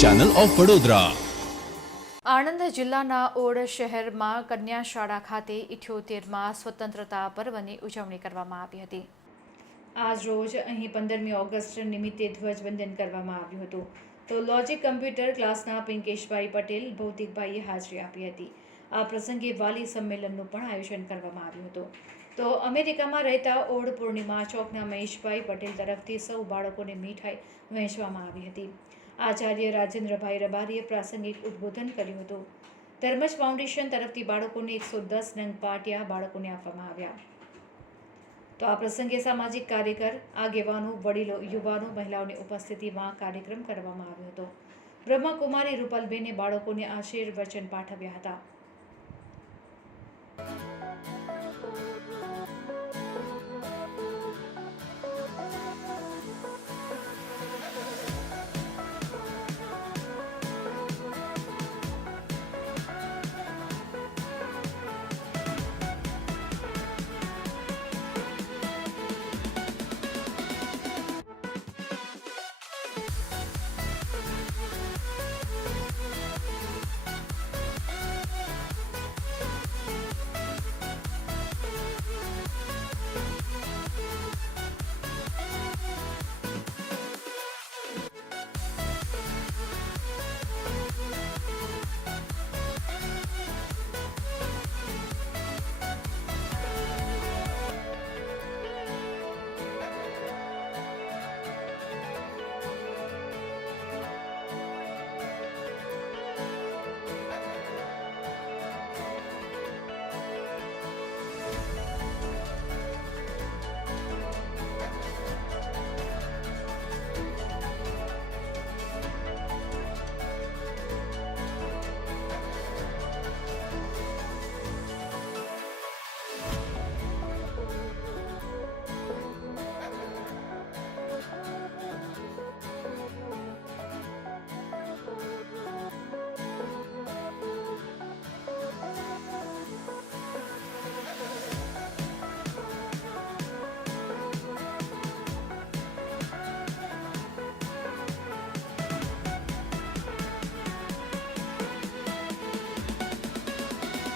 Channel of Vadodara. Anand જિલ્લાના odd શહેરમાં કન્યા શાળા ખાતે 78મા સ્વતંત્રતા પર્વની ઉજવણી કરવામાં આવી હતી। આજ રોજ અહીં 15મી ઓગસ્ટ નિમિત્તે ધ્વજવંદન કરવામાં આવ્યું હતું। તો લોજિક કમ્પ્યુટર ક્લાસના પિંકેશભાઈ પટેલ, ભૌતિકભાઈએ હાજરી આપી હતી। આ પ્રસંગે વાલી સંમેલનનું પણ આયોજન કરવામાં આવ્યું હતું। તો અમેરિકામાં રહેતા ઓડ પૂર્ણિમા ચોકના મહેશભાઈ પટેલ તરફથી સૌ બાળકોને મીઠાઈ વહેંચવામાં આવી હતી। આચાર્ય રાજેન્દ્રભાઈ રબારીએ પ્રાસંગિક ઉદ્બોધન કર્યું હતું। ધર્મજ ફાઉન્ડેશન તરફથી બાળકોને 110 નંગ પાટિયા બાળકોને આપવામાં આવ્યા। તો આ પ્રસંગે સામાજિક કાર્યકર, આગેવાનો, વડીલો, યુવાનો, મહિલાઓની ઉપસ્થિતિમાં કાર્યક્રમ કરવામાં આવ્યો હતો। બ્રહ્મકુમારી રૂપલબેને બાળકોને આશીર્વચન પાઠવ્યા હતા।